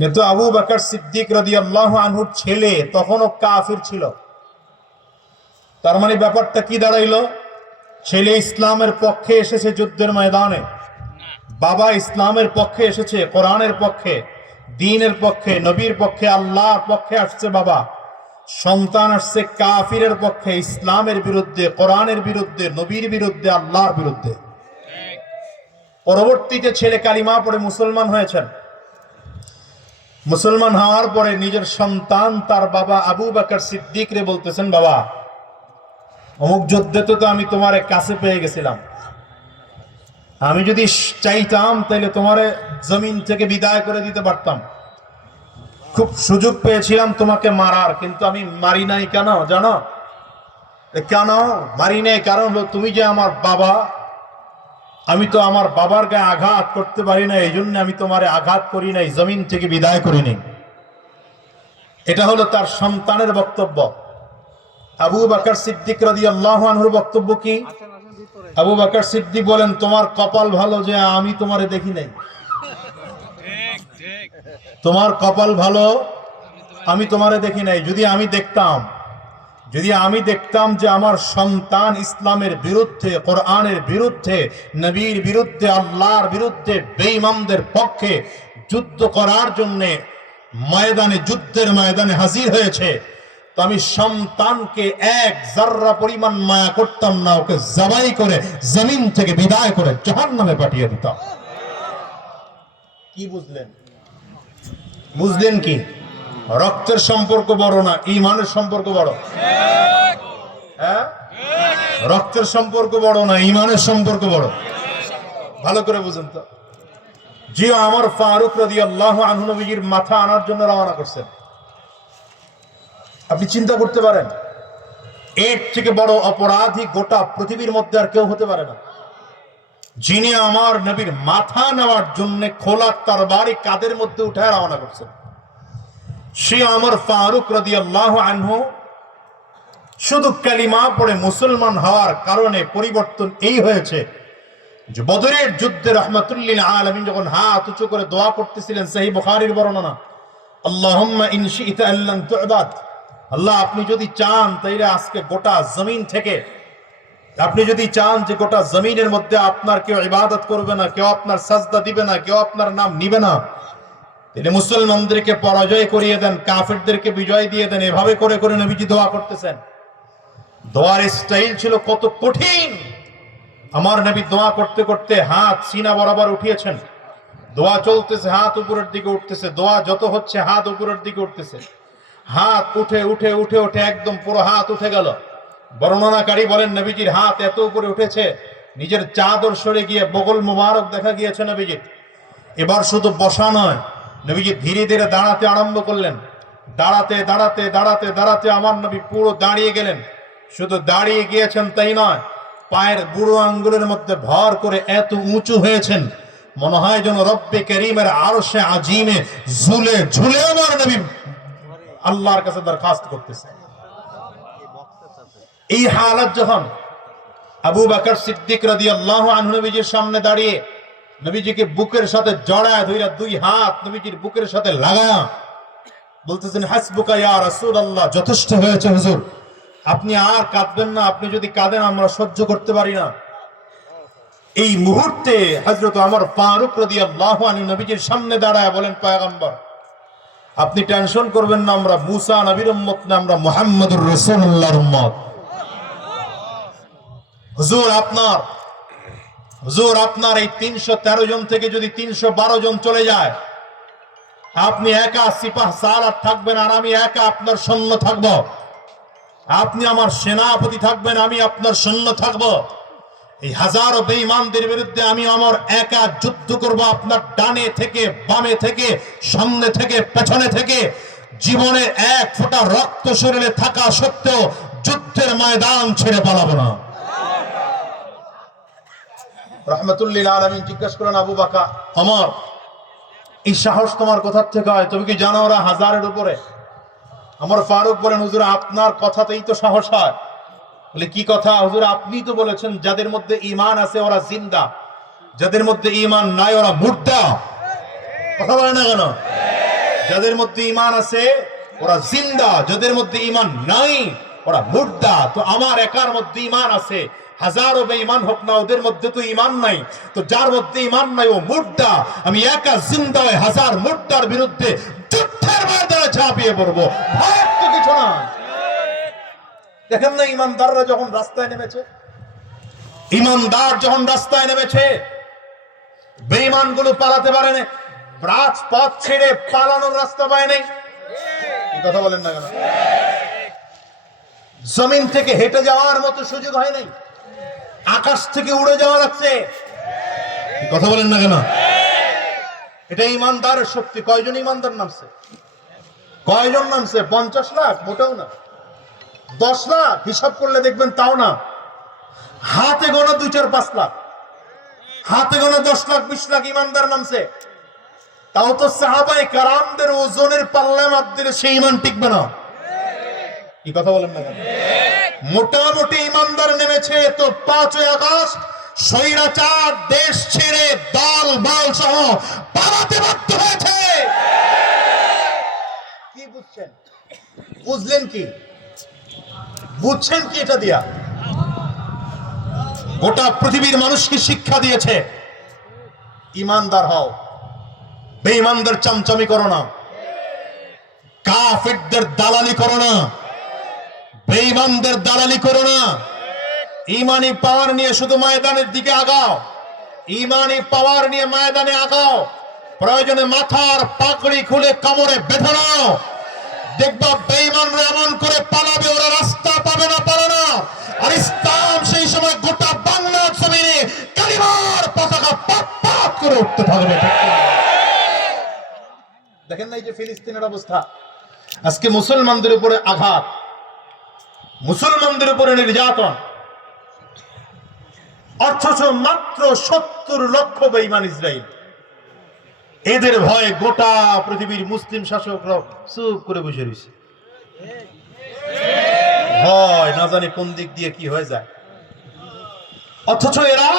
কিন্তু আবু বকর সিদ্দিক রাদিয়াল্লাহু আনহুর ছেলে তখনও কাফির ছিল। তার মানে ব্যাপারটা কি দাঁড়াইলো? ছেলে ইসলামের পক্ষে এসেছে যুদ্ধের ময়দানে, বাবা ইসলামের পক্ষে এসেছে, কোরআনের পক্ষে, দ্বীনের পক্ষে, নবীর পক্ষে, আল্লাহর পক্ষে আসছে বাবা। সন্তান আসছে কাফিরের পক্ষে, ইসলামের বিরুদ্ধে, কোরআনের বিরুদ্ধে, নবীর বিরুদ্ধে, আল্লাহর বিরুদ্ধে। পরবর্তীতে ছেলে কালিমা পড়ে মুসলমান হয়েছেন। মুসলমান হওয়ার পরে নিজের সন্তান তার বাবা আবু বকর সিদ্দিক রে বলতেছেন, বাবা অমুক যুদ্ধে তো আমি তোমার কাছে পেয়ে গেছিলাম, আমি যদি চাইতাম তাহলে তোমারে জমিন থেকে বিদায় করে দিতে পারতাম, খুব সুযোগ পেয়েছিলাম তোমাকে মারার, কিন্তু আমি মারি নাই। কেন জানো? কেন মারি নাই? কারণ হলো তুমি যে আমার বাবা, আমি তো আমার বাবার গায়ে আঘাত করতে পারি না, এই জন্য আমি তোমারে আঘাত করি নাই, জমিন থেকে বিদায় করিনি। এটা হলো তার সন্তানের বক্তব্য। আবু বকর সিদ্দিক রাদিয়াল্লাহু আনহুর বক্তব্য কি? আবু বকর সিদ্দিক বলেন, তোমার কপাল ভালো যে আমি তোমারে দেখি নাই। তোমার কপাল ভালো, আমি তোমারে দেখি নাই। যদি আমি দেখতাম যে আমার সন্তান ইসলামের বিরুদ্ধে, কোরআনের বিরুদ্ধে, নবীর বিরুদ্ধে, আল্লাহর বিরুদ্ধে, বেঈমানদের পক্ষে যুদ্ধ করার জন্য যুদ্ধের ময়দানে হাজির হয়েছে, তো আমি সন্তানকে এক যাররা পরিমাণ মায়া করতাম না, ওকে জবাই করে জমিন থেকে বিদায় করে জাহান্নামে পাঠিয়ে দিতাম। কি বুঝলেন কি? রক্তের সম্পর্ক বড় না, ঈমানের সম্পর্ক বড়। হ্যাঁ, রক্তের সম্পর্ক বড় না, ঈমানের সম্পর্ক বড়। ভালো করে বুঝেন তো। জি, আমার ফারুক রাদিয়াল্লাহু আনহু নবীজির মাথা আনার জন্য রওনা করছেন। আপনি চিন্তা করতে পারেন, এর থেকে বড় অপরাধী গোটা পৃথিবীর মধ্যে আর কেউ হতে পারে না, যিনি আমার নবীর মাথা নেওয়ার জন্য খোলা তরবারি কাদের মধ্যে উঠায় রওনা করছেন। সে আমার ফারুক রাদিয়াল্লাহু আনহু শুধু কালিমা পড়ে মুসলমান হওয়ার কারণে পরিবর্তন এই হয়েছে যে বদরের যুদ্ধে রাহমাতুল লিল আলামিন যখন হাত উঁচু করে দোয়া করতেছিলেন, সহিহ বুখারীর বর্ণনা, আল্লাহুম্মা ইন শি'তা আল্লান তু'বাদ, আল্লাহ আপনি যদি চান তাইলে আজকে গোটা জমিন থেকে, আপনি যদি চান যে গোটা জমিনের মধ্যে আপনার কেউ ইবাদত করবে না, কেউ আপনার সাজদা দিবে না, কেউ আপনার নাম নিবে না, তাহলে মুসলমানদেরকে পরাজয় করিয়ে দেন, কাফেরদেরকে বিজয় দিয়ে দেন। এভাবে করে করে নবীজি দোয়া করতেছেন। দোয়ার স্টাইল ছিল কত কঠিন। আমার নবী দোয়া করতে করতে হাত সিনা বরাবর উঠিয়েছেন, দোয়া চলতেছে, হাত উপরের দিকে উঠতেছে, দোয়া যত হচ্ছে হাত উপরের দিকে উঠতেছে, হাত উঠে উঠে উঠে উঠে একদম পুরো হাত উঠে গেল। বর্ণনাকারী বলেন নবীজির হাত এত উপরে উঠেছে নিজের চাদর সরে গিয়ে বগল মুবারক দেখা গিয়েছে নবীজির। এবার শুধু বসা নয়, নবীজি ধীরে ধীরে দাঁড়াতে আরম্ভ করলেন। দাঁড়াতে দাঁড়াতে দাঁড়াতে দাঁড়াতে আমার নবী পুরো দাঁড়িয়ে গেলেন। শুধু দাঁড়িয়ে গিয়েছেন তাই নয়, পায়ের বুড়ো আঙ্গুলের মধ্যে ভর করে এত উঁচু হয়েছেন, মনে হয় যেন রব্বে করিমের আরশে আজিমে ঝুলে ঝুলে আমার নবী আল্লাহর কাছে দরখাস্ত করতেছে। এই হালাত যখন আবু বকর সিদ্দিক রাদিয়াল্লাহু আনহু নবীজির সামনে দাঁড়িয়ে নবীজিকে বুকের সাথে জড়ায় ধইরা দুই হাত নবীজির বুকের সাথে লাগায়া বলতেছেন, হাসবুকা ইয়া রাসূলুল্লাহ, যথেষ্ট হয়েছে হুজুর, আপনি আর কাঁদবেন না, আপনি যদি কাঁদেন আমরা সহ্য করতে পারি না। এই মুহূর্তে হযরত ওমর ফারুক রাদিয়াল্লাহু আনহু নবীজির সামনে দাঁড়ায় বলেন, পয়গম্বর আপনি টেনশন করবেন না, আমরা মুসা নবীর উম্মত না, আমরা মুহাম্মদুর রাসূলুল্লাহর উম্মত। হুজুর আপনার এই 313 জন থেকে যদি 312 জন চলে যায়, আপনি একা সিপাহ সালাত থাকবেন আর আমি একা আপনার সৈন্য থাকব। আপনি আমার সেনাপতি থাকবেন, আমি আপনার সৈন্য থাকব। এই হাজারো বেঈমানদের বিরুদ্ধে আমি আমার একা যুদ্ধ করব। আপনার ডানে থেকে বামে থেকে সামনে থেকে পেছনে থেকে, জীবনে এক ফোঁটা রক্ত শরীরে থাকা সত্ত্বেও যুদ্ধের ময়দান ছেড়ে পালাবো না। রাহমাতুল লিল আলামিন জিজ্ঞাসা করেন, আবু বকর, ওমর এই সাহস তোমার কোথা থেকে হয়? তুমি কি জানো ওরা হাজারের উপরে? আমার ফারুক বলেন, হুজুর আপনার কথাতেই তো সাহস হয়। বলে কি কথা? হুজুর আপনি তো বলেছেন যাদের মধ্যে ঈমান আছে ওরা জিন্দা, যাদের মধ্যে ঈমান নাই ওরা মুর্দা। কথা বলে না কেন? যাদের মধ্যে ঈমান আছে ওরা জিন্দা, যাদের মধ্যে ঈমান নাই ওরা মুর্দা। তো আমার একার মধ্যে ঈমান আছে, হাজারো বেঈমান হোক না, ওদের মধ্যে তো ঈমান নাই। তো যার মধ্যে ঈমান নাই ও মুর্দা। আমি একা জিন্দা হয়ে হাজার মুর্দার বিরুদ্ধে যুদ্ধের ময়দানে ঝাঁপিয়ে পড়বো, ভয় তো কিছু না। দেখেন না ঈমানদাররা যখন রাস্তায় নেমেছে, ঈমানদার যখন রাস্তায় নেমেছে, বেঈমান গুলো পালাতে পারে না, রাজপথ ছেড়ে পালানোর রাস্তা পায় নাই। কথা বলেন না কেন? জমিন থেকে হেঁটে যাওয়ার মতো সুযোগ হয় নাই, আকাশ থেকে উড়ে যাওয়া লাগছে। কথা বলেন না কেন? এটা ঈমানদারের শক্তি। কয়জন ঈমানদার নামছে? কয়জন নামছে? 50 লাখ? মোটেও না। 10 লাখ হিসাব করলে দেখবেন তাও না। হাতে গোনা 2, 4, 5 লাখ, হাতে গোনা 10 লাখ 20 লাখ ঈমানদার নামছে। তাও তো সাহাবায়ে কেরামদের ওজনের পাল্লায় মাপ দিলে সেই ঈমান টিকবে না। কি কথা বলেন না কেন? মোটামুটি ঈমানদার নেমেছে তো 5 আগস্ট স্বৈরাচার দেশ ছেড়ে দল বল সহ পালাতে বাধ্য হয়েছে। কি বুঝছেন? বুঝলেন কি? বুঝছেন কি? এটা দিয়া গোটা পৃথিবীর মানুষকে শিক্ষা দিয়েছে, ঈমানদার হও, বেঈমানদের চামচামি করো না, কাফিরদের দালালি করো না, বেঈমানদের দালালি করো না। ঈমানি পাওয়ার নিয়ে শুধু ময়দানের দিকে আগাও, ঈমানি পাওয়ার নিয়ে ময়দানে আগাও। প্রয়োজনে মাথার পাগড়ি খুলে কামড়ে বেঁধে নাও, দেখবা বেঈমানরা এমন করে পালাবে, ওরা রাস্তা পাবে না, পারে না। আর ইসলাম সেই সময় গোটা বাংলার জমিনে কালিমার পতাকা পাট পাট করে উঠতে থাকবে। দেখেন না এই যে ফিলিস্তিনের অবস্থা, আজকে মুসলমানদের উপরে আঘাত, মুসলমানদের উপরে নির্যাতন, অথচ মাত্র 70 লক্ষ বেঈমান ইসরাইল। এদের ভয়ে গোটা পৃথিবীর মুসলিম শাসকরা চুপ করে বসে রয়েছে। ভয় না জানি কোন দিক দিয়ে কি হয়ে যায়। অথচ এরা